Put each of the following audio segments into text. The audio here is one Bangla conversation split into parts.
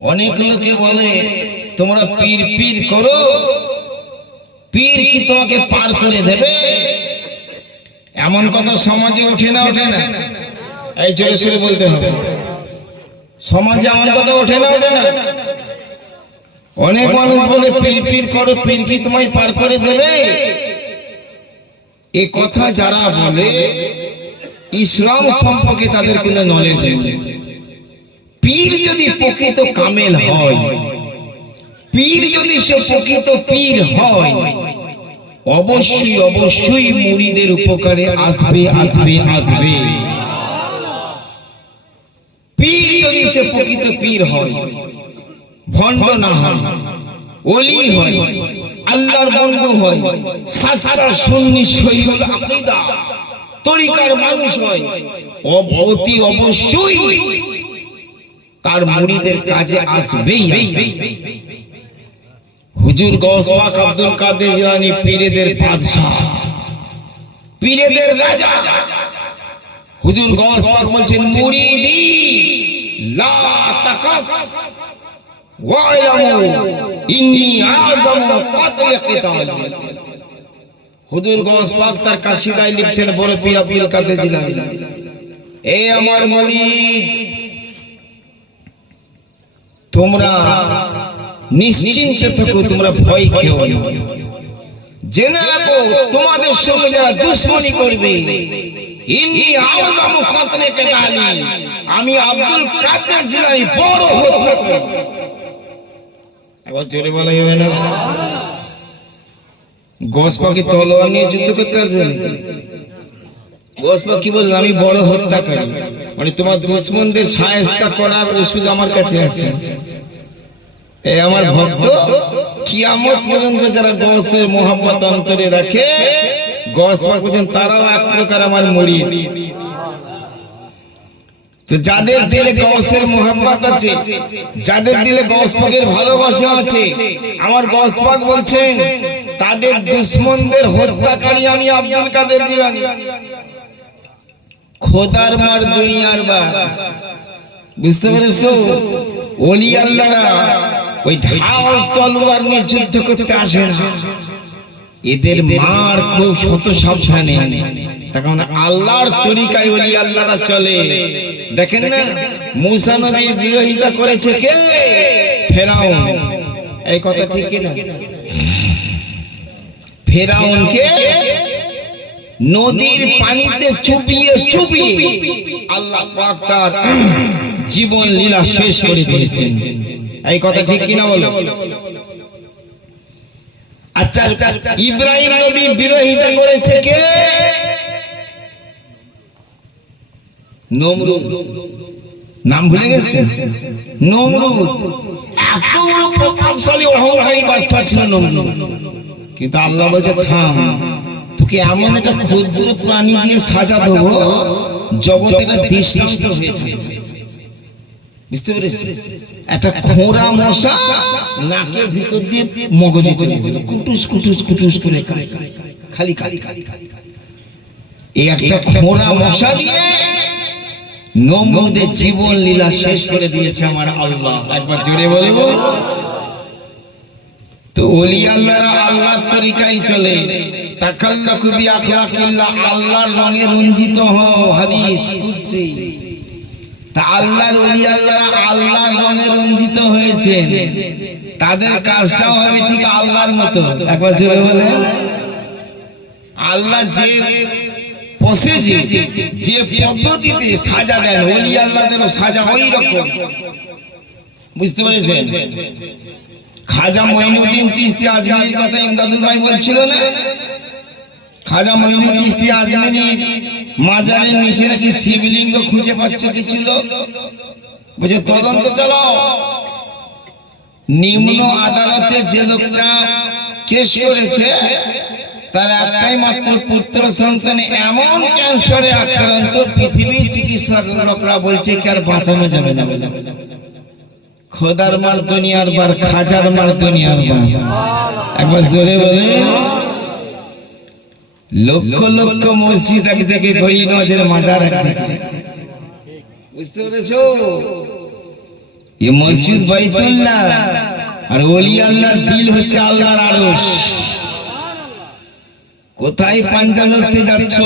অনেক লোকে বলে, তোমরা পীর পীর করো। পীর কি তোমাকে পার করে দেবে? এমন কথা সমাজে ওঠে না ওঠে না। এই জোরে সোরে বলতে হবে। সমাজে এমন কথা ওঠে না ওঠে না। অনেক মানুষ বলে, পীর পীর করো, পীর কি তোমায় পার করে দেবে? এ কথা যারা বলে, ইসলাম সম্পর্কে তাদের কোনো নলেজ নেই। পীর যদি প্রকৃত কামেল হয়, পীর যদি সে প্রকৃত পীর হয়, অবশ্যই অবশ্যই মুড়িদের উপকারে আসবে আসবে আসবে। পীর যদি সে প্রকৃত পীর হয়, ভণ্ড না হয়, ওলি হয়, আল্লাহর বন্ধু হয়, সাচ্চা সুন্নি সহিউল আকীদা, তরিকার মানুষ হয় অতি অবশ্যই তার মুড়িদের কাজে আসবেই হুজুর গৌসবাক আব্দুল কাদের জিলানী পীরেদের বাদশাহ, পীরেদের রাজা। হুজুর গৌসবাক বলছেন মুরিদি লা তাকাফ, ওয়ালামু, ইন্নী আযমু কতল কিতাল হুজুর গৌসবাক তার কাসিদায় লিখছেন, বড় পীর আব্দুল কাদের জিলানী। এ আমার মুরিদ তোমরা নিশ্চিন্তে থাকো, তোমরা ভয় খেও না। জেনে রাখো, তোমাদের সঙ্গে যারা দুশ্মনী করবে আমি আব্দুল কাদের জিলানি বড় হত্যা করব। একবার জোরে বলা যাবে না গোস পাখি তলোয়ার নিয়ে যুদ্ধ করতে আসবে নাকি? গোসপা কি বললেন আমি বড় হত্যাকারী। মানে তোমার দুশ্মনদের সায়স্তা করার ওষুধ আমার কাছে আছে। এই আমার ভক্ত, কিয়ামত পর্যন্ত যারা গসের মোহাম্মত অন্তরে রাখে, গস পর্যন্ত তারাও এক প্রকার আমার মরি তো যাদের দিলে গসের মোহাম্মত আছে, যাদের দিলে গস পাকের ভালোবাসা আছে, আমার গস পাক বলছেন, তাদের দুশ্মনদের হত্যাকারী আমি আব্দুল কাদের জিলানি। খোদার মার দুনিয়ার বার। বুঝতে পেরেছ? ওলি আল্লাহরা ওই ঢাল তলোয়ার নিয়ে যুদ্ধ করতে আসে না। এদের মার খুব শত সাবধানে। তখন আল্লাহর তরিকায় ওলি আল্লাহরা চলে। দেখেন না, মুসা নবীর বিরোধিতা করেছে কে? ফেরাউন। এই কথা ঠিক কিনা? ফেরাউনকে নদীর পানিতে চুপিয়ে চুপিয়ে আল্লাহ পাক তার জীবন লীলা শেষ করে দিয়েছেন। এই কথা ঠিক কিনা বলো? আচ্ছা ইব্রাহিম নবী বিরোধিতা করেছে কে? নমরুদ। নাম ভুলে গেছে? নমরুদ। এত বড় প্রতাপশালী অহংকারী বাদশা ছিল নমরুদ। কিন্তু আল্লাহ বলছে থাম। তোকে এমন একটা ক্ষুদ্র প্রাণী দিয়ে সাজা দেবো জগতের দৃষ্টান্ত হয়ে থাকবে। বুঝতে পেরেছি? একটা খোঁড়া মশা নাকের ভিতর দিয়ে মগজে চলে গেল। কুটুস কুটুস কুটুস করে খালি খালি খালি এই একটা খোঁড়া মশা দিয়ে নমরুদের জীবন লীলা শেষ করে দিয়েছে আমার আল্লাহ। একবার জোরে বলব তো ওলি আল্লাহরা আল্লাহর তরিকায় চলে। তাকাল্লাকু বি আখলাকিল্লাহ আল্লাহর রঙে রঞ্জিত হও, হাদিস কুদসি। তা আল্লাহর ওলি আল্লাহরা আল্লাহর রঙে রঞ্জিত হয়েছে তাদের কাজটাও হবে ঠিক আল্লাহর মতো। একবার জোরে বলে আল্লাহ যে পসেছে যে পদ্ধতিতে সাজা দেন, ওলি আল্লাহদেরও সাজা ওই রকম বুঝতে পেরেছেন? খাজা মঈনুদ্দিন চিস্তি আজমিরির কথা ইমদাদুল ভাই বলছিল না? খাজা মঈনুদ্দিন চিস্তি আজমিরির মাজারের নিচে নাকি শিবলিঙ্গ খুঁজে পাচ্ছে কি ছিল? বুঝে তদন্ত চালাও। নিম্ন আদালতে যে লোকটা কেস করেছে, তার একটাই মাত্র পুত্র সন্তান, এমন ক্যান্সারে আক্রান্ত, পৃথিবীর চিকিৎসক লোকরা বলছে কি আর বাঁচানো যাবে না খোদার মার দুনিয়ার বার, খাজার মার দুনিয়ার বার। একবার জোরে বলে লক্ষ লক্ষ মসজিদ এক থেকে গড়ি নজর মাজার এক থেকে বুঝতে পেরেছ? এই মসজিদ বাইতুল্লাহ আর ওলি আল্লাহর দিল হচ্ছে আল্লাহর আরশ। কোথায় পাঞ্জা ধরতে যাচ্ছ?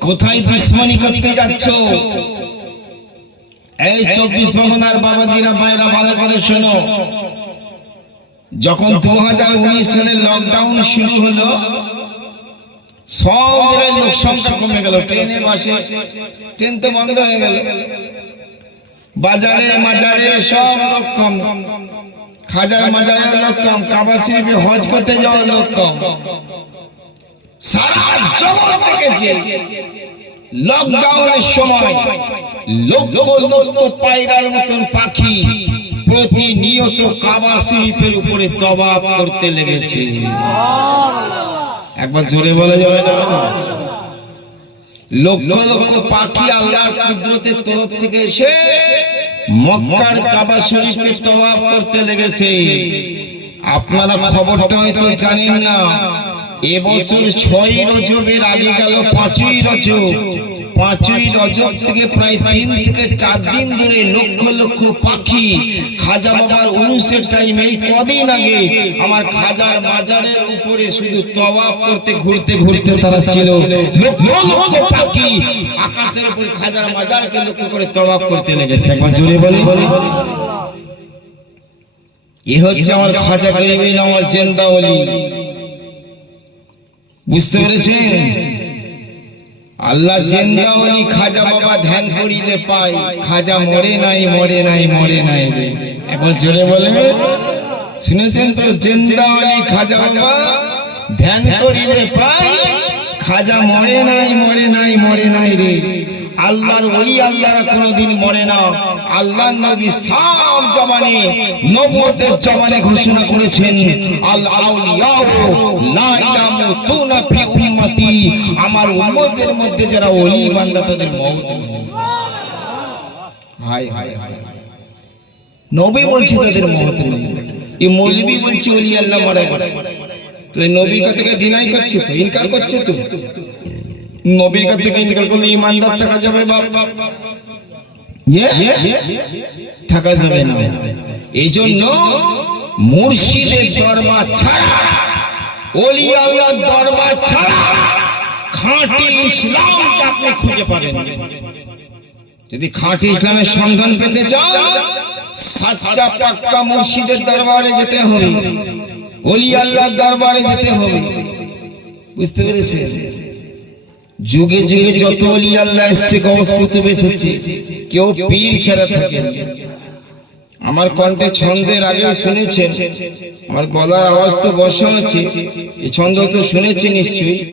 কোথায় দুশ্মনী করতে যাচ্ছ? এই চব্বিশ পরগনার বাবাজিরা বাইরা ভালো করে শোনো। যখন দু হাজার উনিশ সালে লকডাউন শুরু হলো সব জায়গায় লোক সংখ্যা কমে গেল। ট্রেনে, বাসে, ট্রেন তো বন্ধ হয়ে গেল। বাজারে, মাজারে সব লোক কম। হাজার, মাজারে লোক কম। কাবা শরীফে হজ করতে যাওয়ার লোক কম। সারা জগৎ দেখেছে লকডাউনের সময় লক্ষ লক্ষ পায়রার মতন পাখি প্রতিনিয়ত কাবা শরীফের উপরে তবাব করতে লেগেছে। একবার জোরে বলা যাবে না? লক্ষ লক্ষ পাখি আল্লাহর কুদরতের তরফ থেকে এসে মক্কার কাবা শরীফকে তওয়াব করতে লেগেছে। আপনারা খবরটা হয়তো জানেন না, এবছর ছয় রজবের আগে গেল পাঁচই রজব। পাঁচই রজব থেকে প্রায় তিন থেকে চার দিন ধরে লক্ষ লক্ষ পাখি খাজা বাবার উরুসের টাইম এই কদিন আগে আমার খাজার মাজারের উপরে শুধু তওয়াব করতে, ঘুরতে ঘুরতে তারা ছিল। লক্ষ লক্ষ পাখি আকাশের উপর খাজার মাজারকে লক্ষ্য করে তওয়াব করতে লেগেছে। একবার জোরে বলি এ হচ্ছে আমার খাজা গরিবী নামাজ জেন্দা বলি বুঝতে পেরেছেন? আল্লাহ জেন্দা খাজা বাবা ধ্যান করিতে পাই খাজা মরে নাই মরে নাই মরে নাই রে। এবার জোরে বলে। শুনেছেন তো? জেন্দা খাজা বাবা ধ্যান করিতে পাই খাজা মরে নাই মরে নাই মরে নাই রে। আল্লাহর ওলি আল্লাহরা কোনোদিন মরে না। আল্লাহ নবী সব জবানে, নবুয়তের জবানে ঘোষণা করেছেন আমার উম্মতের মধ্যে যারা ওলি বান্দা, তাদের মওত নবী বলছে তাদের নেই। এই মৌলবী বলছে ওলি আল্লাহ মারা গেছে। তো নবীর কথা ডিনাই করছে তো? ইনকার করছে তো? নবীর কাছ থেকে ইনকার করলে ইমানদার থাকা যাবে বাপ। ইয়ে? থাকা যাবে না। এই জন্য মুর্শিদের দরবার ছাড়া, ওলি আল্লাহর দরবার ছাড়া খাঁটি ইসলামকে আপনি খুঁজে পাবেন। যদি খাঁটি ইসলামের সন্ধান পেতে চান, সাচ্চা পাক্কা মুর্শিদের দরবারে যেতে হবে। ওলি আল্লাহর দরবারে যেতে হবে। বুঝতে পেরেছেন? যুগে যুগে যত অলি আল্লাহ এসছে গবস কুতুব এসেছে, কেউ পীর ছাড়া থাকে আমার কণ্ঠে ছন্দের আগেও শুনেছেন, আমার গলার আওয়াজ তো বসা আছে, এই ছন্দ তো শুনেছে নিশ্চয়ই।